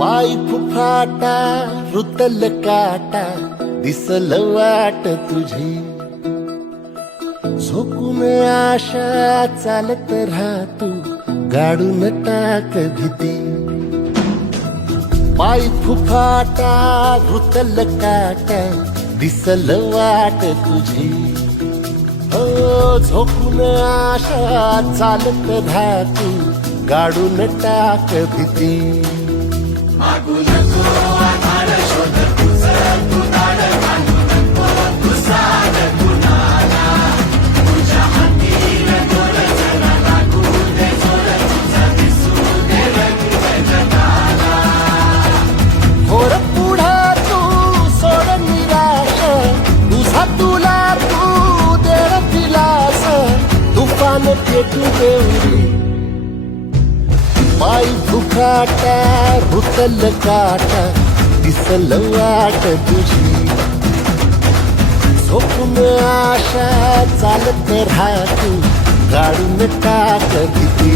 पाय फुफाटा रुतल काटा दिसल वाट तुझी झोकून आशा चालत राहतू गाडून टाक भीती पाय फुफाटा रुतल काटा दिसल वाट तुझी हो झोकून आशा चालत राहतू गाडून टाक भीती मागू नको आधार शोध तुझं तू दाड घालू नको तुझा कुणाला तुझ्या हातीन दोर जरा लागू दे जोर तुझा दिसू दे रंग जगाला होर पुढे तू सोड निराश तुझा तुला तू दे दिलास तुफान पेटू देऊरी पाय फुफाटा रुतल काटा दिसल वाट तुझी झोपून आशा चालत राहतू गाडून टाक भीती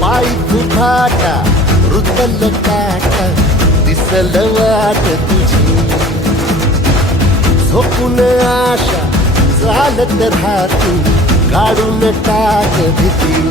पाय फुफाटा रुतल काटा दिसल वाट तुझी झोपून आशा चालत राहतू गाडून टाक भीती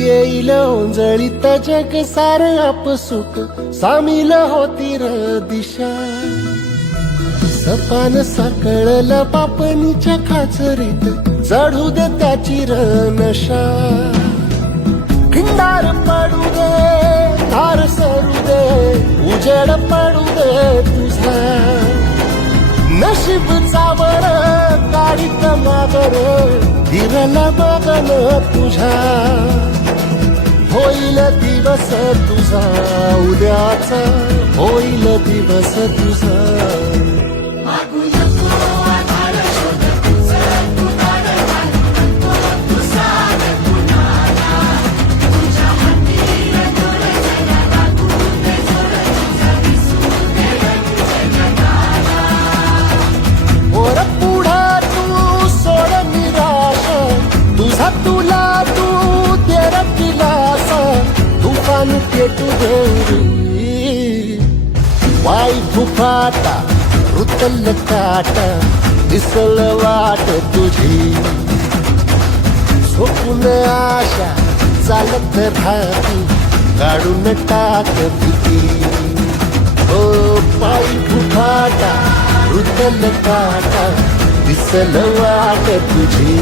येईल ओंजळीत जग सार आपसुक सामील होती र दिशा सपान साकळल पापणीच्या खाचरीत चढू दे त्याची र नशा खिंडार पडू दे धार सरू दे उजेड पडू दे तुझा नशीब चावर काढीत मागर धीरल बगन तुझा होईल दिवस तुझा उद्याचा होईल दिवस तुझा मागू नको आधार शोध तुझं तू दाड घालू नको तुझा कुणाला तुझ्या हातीन दोर जरा लागू दे जोर तुझा दिसू दे रंग जगाला वर पुढे तू सोड निराश तुझा तुला तू तेर दिलास तुफान पेटू देऊरी पाय फुफाटा रुतल काटा दिसल वाट तुझी झोपून आशा चालत राहतू गाडून टाक भीती हो पाय फुफाटा रुतल काटा दिसल वाट तुझी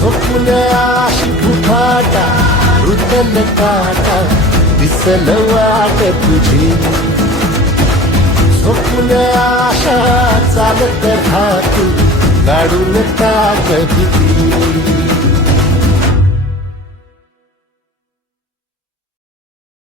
झोपून आशी फुफाटा रुतल काटा दिसल वाट तुझी झोपून आशा चालत राहतू गाडून टाक भीती